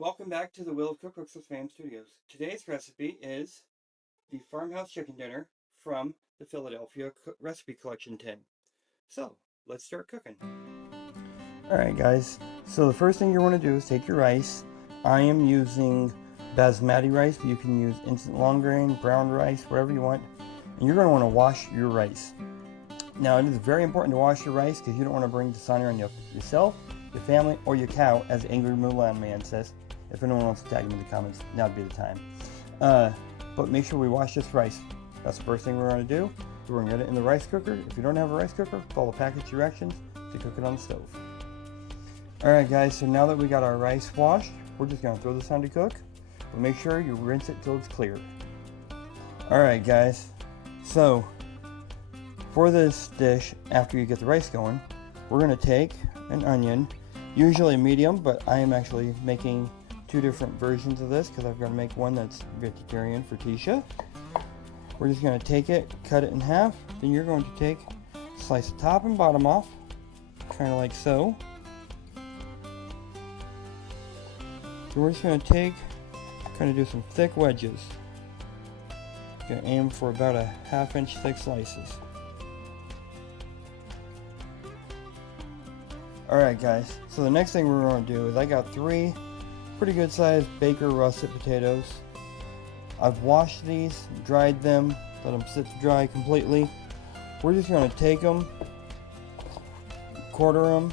Welcome back to the Wheel of Cookbooks with Fam Studios. Today's recipe is the Farmhouse chicken dinner from the Philadelphia recipe collection tin. So, let's start cooking. Alright guys, so the first thing you want to do is take your rice. I am using basmati rice, but you can use instant long grain, brown rice, whatever you want. And you're going to want to wash your rice. Now it is very important to wash your rice because you don't want to bring dishonor on yourself, your family, or your cow, as Angry Mulan Man says. If anyone wants to tag him in the comments, now would be the time. But make sure we wash this rice. That's the first thing we're going to do. We're going to get it in the rice cooker. If you don't have a rice cooker, follow package directions to cook it on the stove. Alright guys, so now that we got our rice washed, we're just going to throw this on to cook. But make sure you rinse it till it's clear. Alright guys, so for this dish, after you get the rice going, we're going to take an onion, usually medium, but I am actually making two different versions of this because I've got to make one that's vegetarian for Tisha. We're just going to take it, cut it in half, then you're going to take, slice the top and bottom off, kind of like so. So we're just going to take, kind of do some thick wedges. Going to aim for about a 1/2 inch thick slices. Alright guys, so the next thing we're going to do is I got 3 pretty good sized Baker russet potatoes. I've washed these, dried them, let them sit to dry completely. We're just going to take them, quarter them,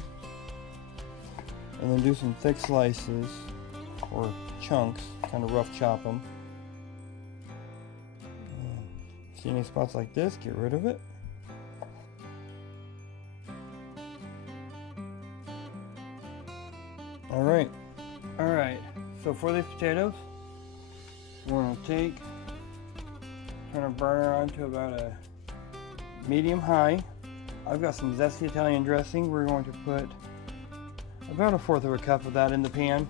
and then do some thick slices or chunks, kind of rough chop them. See any spots like this, get rid of it. Alright, so for these potatoes, we're going to turn our burner on to about a medium high. I've got some zesty Italian dressing. We're going to put about 1/4 cup of that in the pan.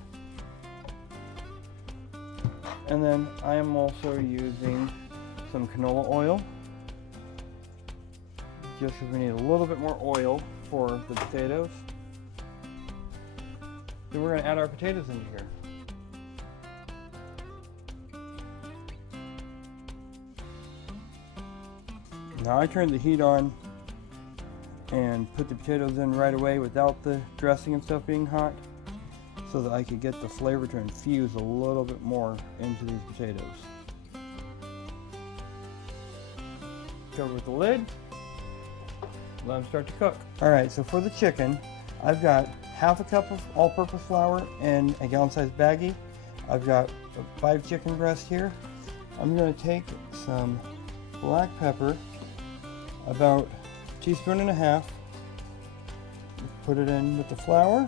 And then I am also using some canola oil, just because we need a little bit more oil for the potatoes. Then we're going to add our potatoes into here. Now I turned the heat on and put the potatoes in right away without the dressing and stuff being hot, so that I could get the flavor to infuse a little bit more into these potatoes. Cover with the lid, let them start to cook. Alright, so for the chicken, I've got 1/2 cup of all-purpose flour in a gallon-sized baggie. I've got 5 chicken breasts here. I'm going to take some black pepper, about 1.5 teaspoons, put it in with the flour.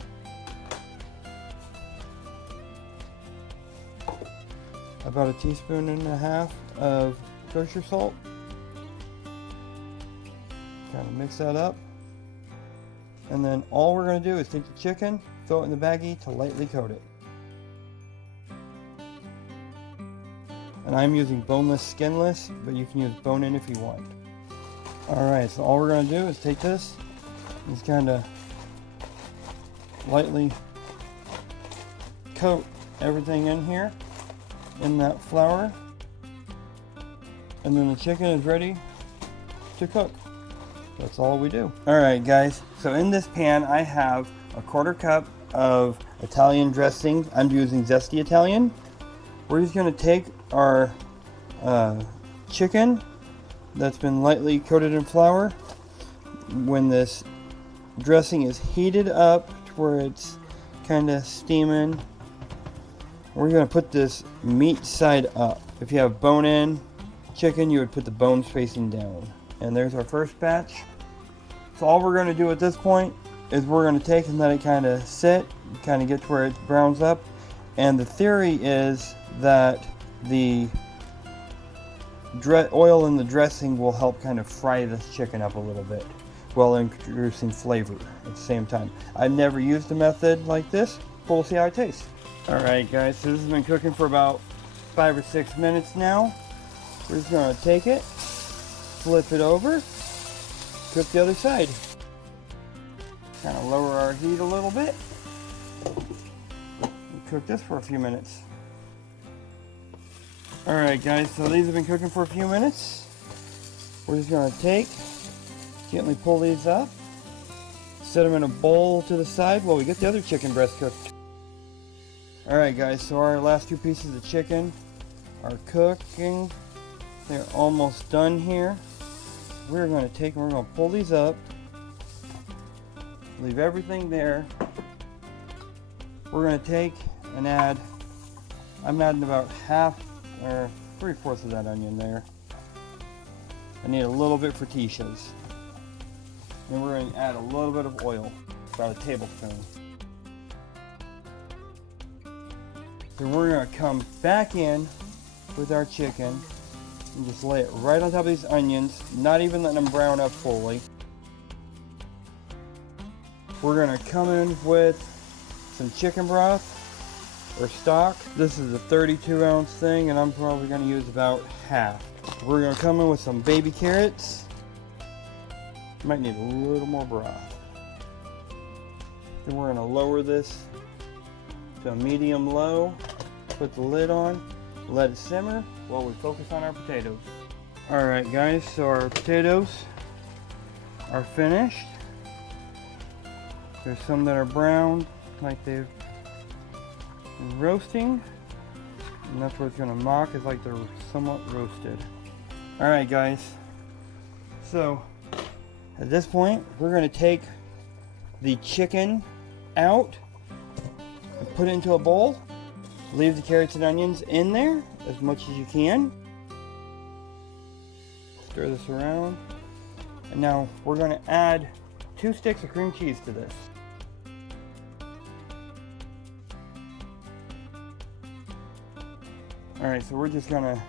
About 1.5 teaspoons of kosher salt. Kind of mix that up. And then all we're going to do is take the chicken, throw it in the baggie to lightly coat it. And I'm using boneless, skinless, but you can use bone-in if you want. Alright, so all we're going to do is take this and just kind of lightly coat everything in here in that flour. And then the chicken is ready to cook. That's all we do. Alright guys, so in this pan I have 1/4 cup of Italian dressing. I'm using zesty Italian. We're just going to take our chicken that's been lightly coated in flour. When this dressing is heated up to where it's kind of steaming, we're going to put this meat side up. If you have bone-in chicken, you would put the bones facing down. And there's our first batch. So all we're going to do at this point is we're going to take and let it kind of sit, kind of get to where it browns up. And the theory is that the oil in the dressing will help kind of fry this chicken up a little bit while introducing flavor at the same time. I've never used a method like this, but we'll see how it tastes. Alright guys, so this has been cooking for about 5 or 6 minutes now. We're just going to take it, flip it over, cook the other side. Kind of lower our heat a little bit. cook this for a few minutes. Alright guys, so these have been cooking for a few minutes. We're just going to gently pull these up, set them in a bowl to the side while we get the other chicken breast cooked. Alright guys, so our last 2 pieces of chicken are cooking. They're almost done here. We're going to we're going to pull these up, leave everything there. We're going to take and add, I'm adding about half or 3/4 of that onion there. I need a little bit for Tisha's. And we're going to add a little bit of oil, about a tablespoon. Then we're going to come back in with our chicken and just lay it right on top of these onions, not even letting them brown up fully. We're going to come in with some chicken broth or stock. This is a 32-ounce thing, and I'm probably going to use about half. We're going to come in with some baby carrots. Might need a little more broth. Then we're going to lower this to a medium-low, put the lid on, let it simmer while we focus on our potatoes. Alright guys, so our potatoes are finished. There's some that are brown, like they've been roasting, and that's what it's going to mock, is like they're somewhat roasted. Alright guys, so at this point we're going to take the chicken out and put it into a bowl. Leave the carrots and onions in there as much as you can. Stir this around. And now we're going to add 2 sticks of cream cheese to this. Alright, so we're just going to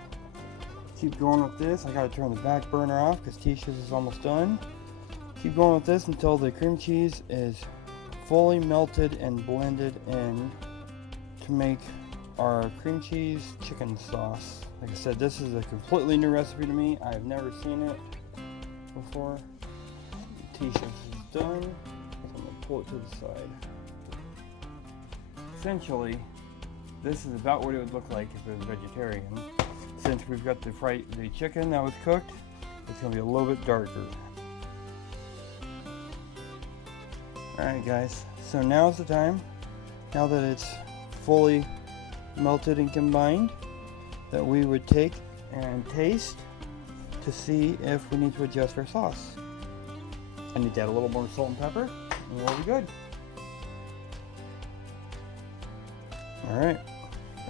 keep going with this. I got to turn the back burner off because Tisha's is almost done. Keep going with this until the cream cheese is fully melted and blended in to make our cream cheese chicken sauce. Like I said, this is a completely new recipe to me. I've never seen it before. Tisha's is done. So I'm going to pull it to the side. Essentially, this is about what it would look like if it was vegetarian. Since we've got the chicken that was cooked, it's going to be a little bit darker. Alright guys, so now's the time, now that it's fully melted and combined, that we would take and taste to see if we need to adjust our sauce. I need to add a little more salt and pepper, and we'll be good.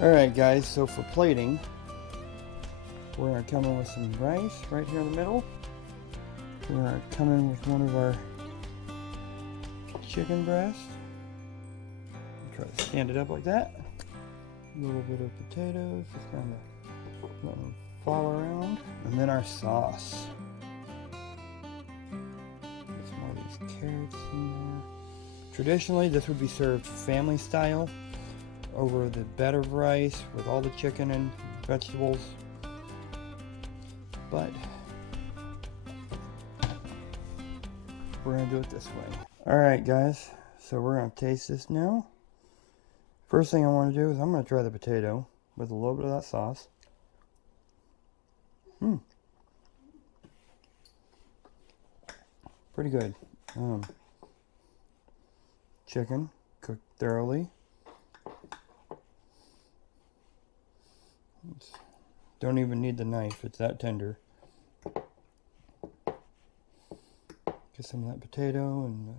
Alright guys, so for plating, we're going to come in with some rice right here in the middle. We're going to come in with one of our chicken breast. Try to stand it up like that. A little bit of potatoes, just kind of let them fall around. And then our sauce. Get some more of these carrots in there. Traditionally, this would be served family style over the bed of rice with all the chicken and vegetables. But we're going to do it this way. Alright guys, so we're going to taste this now. First thing I want to do is I'm going to try the potato with a little bit of that sauce. Pretty good. Chicken cooked thoroughly. Don't even need the knife, it's that tender. Get some of that potato and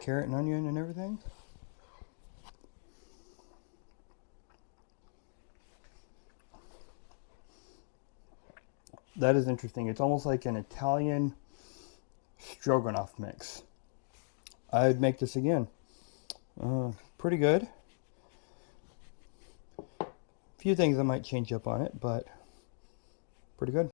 carrot and onion and everything. That is interesting. It's almost like an Italian stroganoff mix. I'd make this again. Pretty good. A few things I might change up on it, but pretty good.